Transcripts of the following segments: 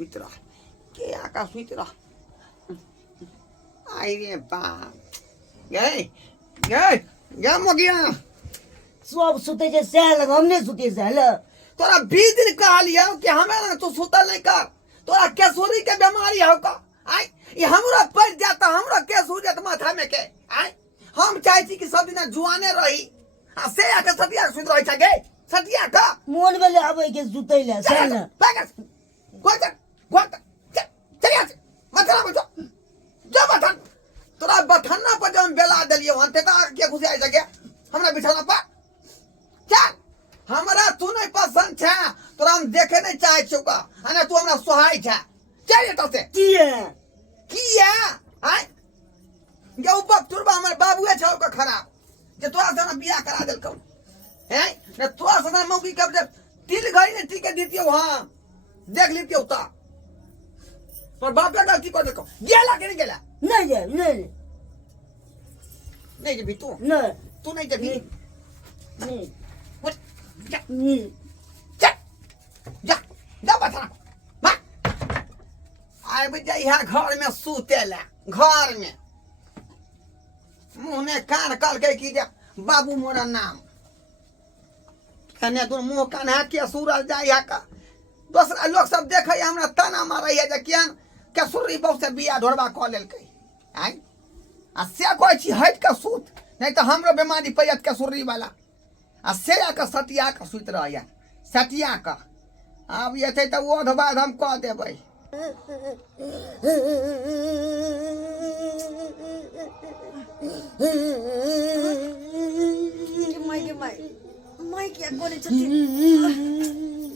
सुत रहा के आका सुत रहा आई रे बाप गए गए गया मगिया सब सुते जे सहल हमने सुते सहल तोरा 20 दिन कहा लिया कि हमें ना तू सुतल नहीं कर तोरा केसुरी के बीमारी हो का आई ये हमरा पड़ जाता हमरा केस हो जाता माथा में के आई हम चाहे छी कि सब दिन जुआने रही आ से आके सतिया सुत रही छ गे सतिया का मोन में ले आवे के सुते ले सहल पागल गोट चलिया मथरा में जो बथन तोरा बथन्ना पर जब बेला देलियो हन ते के घुसे आ सके हमरा बिछाना पर चल हमरा तू नहीं पसंद छे तोरा हम देखे नहीं चाहे छौका अने तू हमरा सोहाय छे चल एत से किया आय जे ऊपर तुरबा हमर बाबूए छौ का खराब जे तोरा से बियाह करा देलकौ हैं ने तोरा से मौकी कब जब तिल गई ने टिके दीतियो हां देख लीतियो ता पर बाप का गलती कर देखो गेला के नहीं गेला नहीं जे नहीं नहीं जे तू नहीं तू नहीं जबी नहीं जा नहीं जा जा जा बता मा आए बजा यहाँ घर में सूतेला घर में मुंह ने कान कल के की जा बाबू मोरा नाम कने तू मुंह कान है के सूरज जाय है का दूसरा लोग सब देखे हमरा ताना मारे है जे कियान के सुरी बहु से बिया ढोरबा क लेलकै आई आ से कोई छी हट के सूत नहीं तो हमरो बीमारी पयत के सुरी वाला आ से का सतिया का सुत रहया सतिया का अब ये थे तो ओध बाद हम कह देबै माई क्या कोने छथि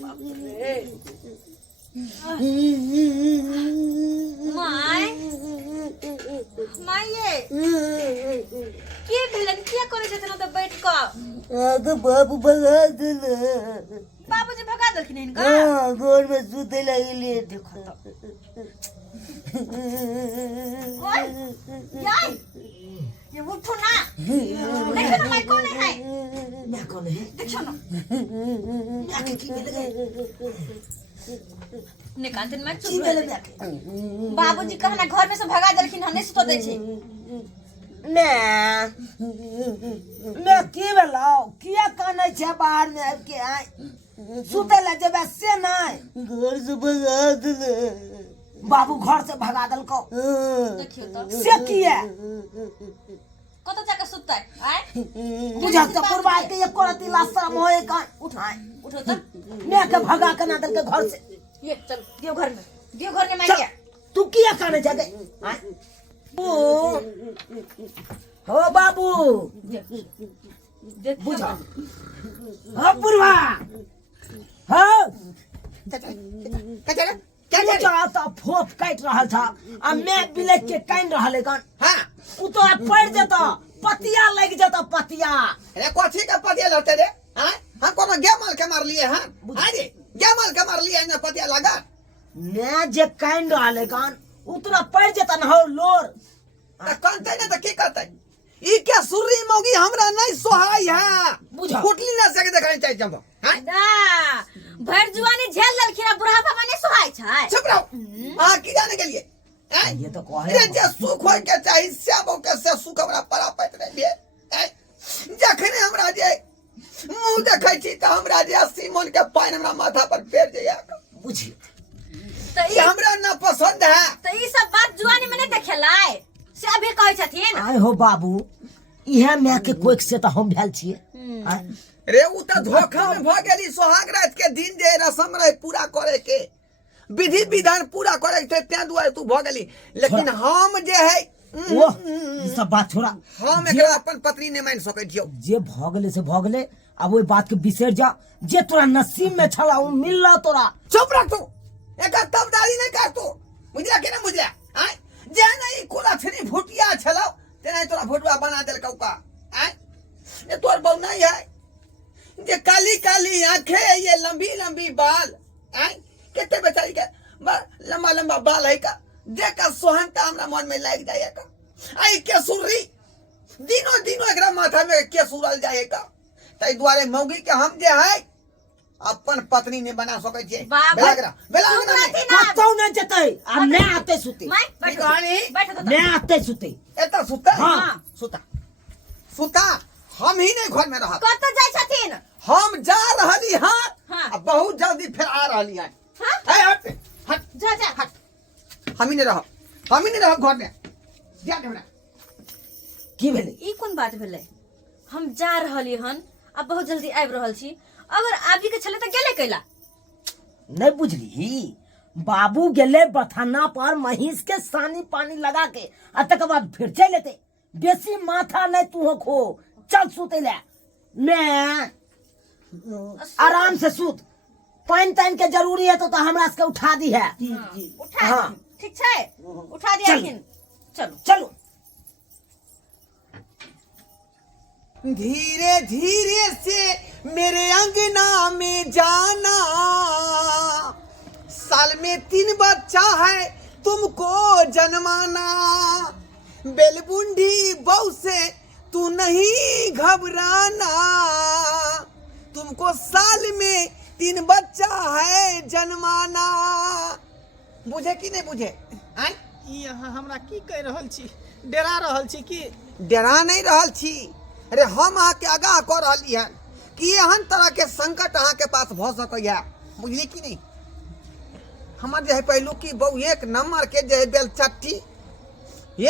बाप रे माई माई के भेलन किया करे छथि न त बैठ क आगे बाबू भगा दिले बाबूजी भगा देलखिन इनका हां घर में सुते लगले देखो ओए याई ये उठो ना देखो ना माई कौन है मैं कौन है देखो ना आके की लगे निकालते मैं चुप रह बाबूजी कहना घर में से भगा देलखिन हने सुतो दै छै मैं की बेलाओ किया काने छे बाहर में आब के आय सुते ला जब से नहीं घर से भगा दिले बाबू घर से भगा देलको देखियो तो से किया कत जाके सुतै आय बुझा त पुरवा के एक कोरती लाशरम होए का उठाए उठो तो मैं के भगा के ना देलके घर से ये चल दियो घर में मैं क्या तू किया काने जाके आय ओ हो बाबू देख बुझा हो पुरवा हो क्या जा तो फोफ काट रहल था आ मैं बिलेट के कान रहल गन हां उ तो पड़ जता पतिया लग जता पतिया रे कोठी का पतिया लड़ते रे हां हम कोनो गेमल के मार लिए हां अरे गेमल के मार लिए ना पतिया लगा मैं जे कान रहल गन उतना पड़ जता न हो लोर त कानते ने त की करते ई के सुरी मौगी हमरा नहीं सोहाय है बुझा फुटली ना सके देखाई चाहिए जंबो हां ना भर जुआनी झेल लेलखिन बुढ़ापा में नहीं सोहाय छै चुप रहो हां की जाने के लिए ये तो कहे रे जे सुख होय के चाही सेबो के से सुख हमरा पड़ा पैत रहिए जखने हमरा जे मुंह देखै छी त हमरा जे सीमन के पानी हमरा माथा पर फेर जाया बुझी तो ई हमरा ना पसंद है तो ई सब बात जुआनी में नहीं देखेलाय से अभी कहै छथिन आय हो बाबू इहे मैं के कोइक से त हम भेल छिए रे उ त धोखा में भ गेली सोहाग रात के दिन जे रस्म रहे पूरा करे के विधि विधान पूरा करे के ते दुआरे तू भ गेली लेकिन हम जे है ओ ई सब बात छोड़ा हम एकरा अपन पत्नी नहीं मान सकै छियो जे भगले से भगले अब ओई बात के बिसर जा जे तोरा नसीब में छला उ मिलला तोरा चुप रख तू एक तबदारी नहीं कर तू बुझला के ना बुझला आय जे नहीं कुला छनी भुटिया छलाओ तेना तोरा भुटवा बना देल कौका आय ये तोर बहु नहीं है जे काली काली आंखें ये लंबी लंबी बाल आय कितने बेचारी के लंबा लंबा बाल है का देखा सोहनता हमरा मन में लग जाए का आई के सुरी दिनों दिनों एकरा माथा में के सुरल जाए का तई द्वारे मौगी के हम जे है अपन पत्नी ने बना सकै छियै बाबा, बेला चुप अंगना रहती में ना। कतौ न जतै आ मैं आते सुते मैं की कहानी बैठ मैं आते सुते एता सुता हाँ। सुता सुता हम ही नहीं घर में रहत कत जाय छथिन हम जा रहली हां हाँ। आ बहुत जल्दी फिर आ रहली हां हां ए हट हट जा जा हट हम ही नहीं रहब घर में जा हमरा की भेलै ई कोन बात भेलै हम जा रहली हन अब बहुत जल्दी आबि रहल छी अगर आबी के छले त गेले कैला नहीं बुझली बाबू गेले बथाना पर महींस के सानी पानी लगा के आ तकर बाद फिर चल लेते बेसी माथा नहीं तू खो चल सुते ले मैं आराम से सूत पानी तान के जरूरी है तो हमरा से उठा दी है उठा हाँ। ठीक छै उठा दिया चल। चलो चलो धीरे धीरे से मेरे अंगना में जाना साल में 3 बच्चा है तुमको जन्माना बेलबुंडी बहू से तू नहीं घबराना तुमको साल में 3 बच्चा है जन्माना बुझे कि नहीं बुझे आय यहाँ हमरा की कह रहल छी डरा रहल छी की डरा नहीं रहल छी अरे हम आके आगाह कर रहली हन कि एहन तरह के संकट अहाँ के पास भ सकैया बुझली कि नहीं हमर जे है पहलू की बहु एक नंबर के जे है बेलचट्टी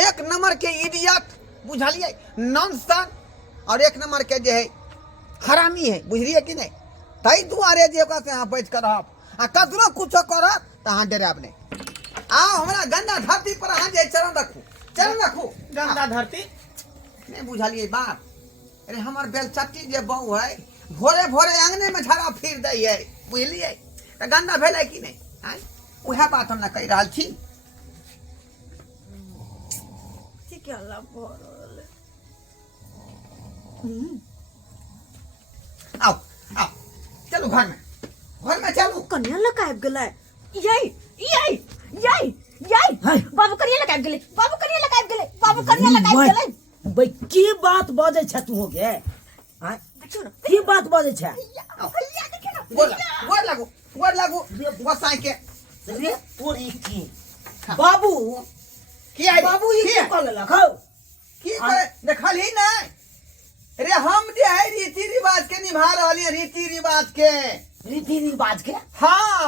एक नंबर के इडियट बुझलिए नॉनसेंस और एक नंबर के जे है हरामी है बुझलिए कि नहीं तई दुआरे जे ओकरा से अहाँ बैठ कर रहब आ कतनो कुछो करब त अहाँ डराब नहीं आओ हमरा गंदा धरती पर अहाँ जे चरण रखू गंदा धरती नहीं बुझलिए बात अरे हमार बेलचट्टी जे बहू है भोरे भोरे आंगने में झाड़ा फिर दै है बुझलिए तो गंदा भेलै कि नहीं आय उहे बात हम कह रहल छी ठीक है अल्लाह भरल आओ आओ चलो घर में चलो कन्या लग आबि गेलै यही यही यही यही हाय। बाबू कन्या लग आबि गेलै बाबू कन्या लग आबि गेलै बाबू कन्या लग आबि गेलै भाई की बात बजे छ तू हो गे आय देखियो ना की बात बजे छ भैया देखियो ना गोर लागू गोसाई के रे तोरी की बाबू की आई बाबू ये की की कर लेलक हौ की करे देखल ही नहीं अरे हम जे है रीति रिवाज के निभा रहलिए रीति रिवाज के रीति रिवाज के हाँ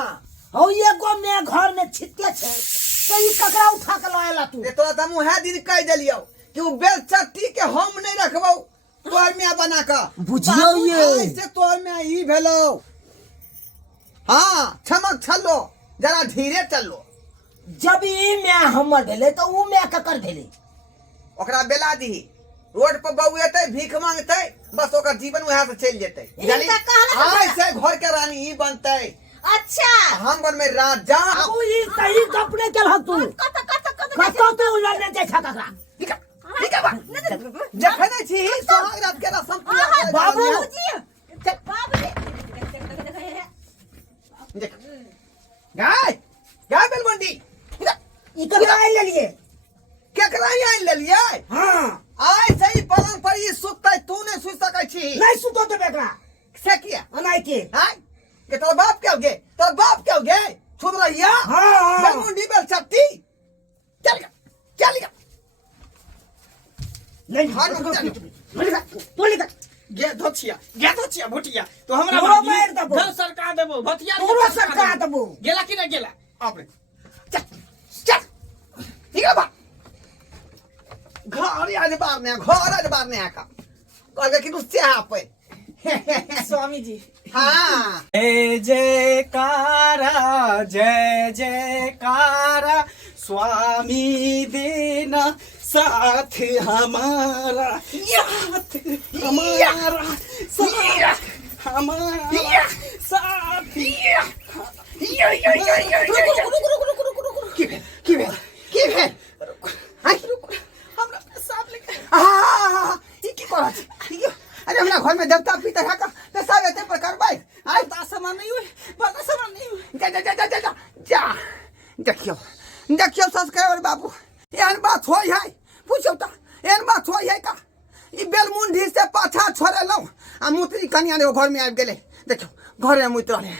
हौ एगो में घर में छिटके छै तो ई ककरा उठा के लायला तू रे तोरा त मुहे दिन कह देलियो कि उ बेलचट्टी के हम नहीं रखबौ तोर में बना के बुझियौ ये। ऐसे तोर में ई भेलो हाँ चमक छलो जरा धीरे चलो जब ई में हमर भेले तो उ में ककर भेले ओकरा बेला दी रोड पर बहू एतै भीख मांगतै बस ओकर जीवन वहाँ से चल जेतै इनका कहला था ऐसे घर के रानी ई बनतै अच्छा हम बन में राजा बाबू ई सही कपड़े के हक तू कतो तू लड़ने जाइ छ ककरा देखै छी सोहाग रात के रसम पूरा बाबू। देख गाय गाय बेलबंडी ई ककरा आइ लेलिए केकरा आई ले लिए हां आइ सही पलंग पर ई सुतै तू नहीं सुत सकै छी नहीं सुतो तो बेकरा से किया अनाई के हां के तोर बाप क्या हो गए तोर बाप क्या हो गए छुद रहिया हाँ। बेलमुंडी बेलचट्टी चल नहीं हाँ, हाँ हाँ, तो निकल गे धोछिया भुटिया तो हमरा तोरो मार देबो। घर सरकार देबो भतिया तोरो सरकार देबो। गेला कि नहीं गेला आपने चल ठीक है बा घर आज बारने आका कहले कि तू चाह पे स्वामी जी हाँ जय जयकारा जय जयकारा स्वामी देना साथ हमारा साथ हमारा साथ हमारा साथ की भेल हमरा पेशाब लेके ई की करत अरे हमरा घर में देवता पितर का पेशाब एते पर करबै आई बता सामान नहीं हुई बता सामान नहीं हुई जा देखियो सब्सक्राइबर बाबू एहन बात होई है पूछो त एहन बात होई है का ई बेलमुंडी से पाछा छोड़ेलौ आ मुतरी कनिया ने घर में आबि गेले देखो घरे मुइत रहे